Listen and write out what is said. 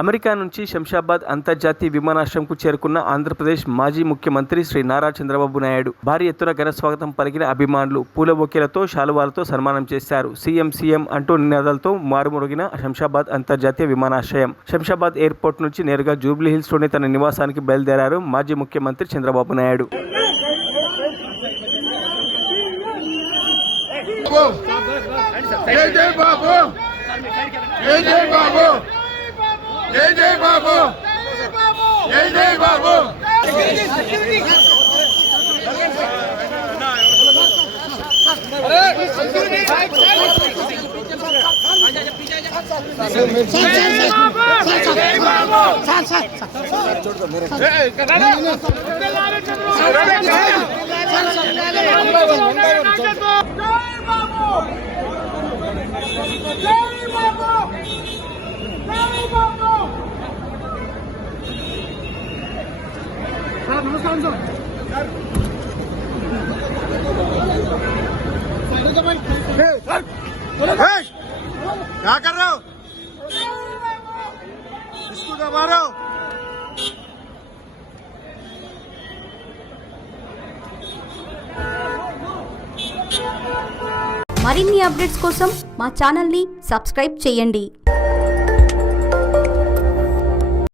America నుంచి శంషాబాద్ అంతర్జాతీయ విమానాశ్రయంకు చేరుకున్న ఆంధ్రప్రదేశ్ మాజీ ముఖ్యమంత్రి శ్రీ నారా చంద్రబాబు నాయుడు భారీ ఎత్తున ఘన స్వాగతం పలికిన అభిమానులు పూల బొకేలతో శాలువాలతో సన్మానం చేశారు. సీఎం అంటూ నినాదాలతో మారుమొగిన శంషాబాద్ అంతర్జాతీయ విమానాశ్రయం. శంషాబాద్ ఎయిర్పోర్ట్ నుంచి నేరుగా జూబ్లీ హిల్స్ లోని తన నివాసానికి బయలుదేరారు మాజీ ముఖ్యమంత్రి చంద్రబాబు నాయుడు. జై బాబు, జై బాబు, జై బాబు, జై బాబు. नमस्कार क्या कर रहे हो? इसको दबा रहे हो? మరిన్ని అప్డేట్స్ కోసం మా ఛానల్ని సబ్స్క్రైబ్ చేయండి.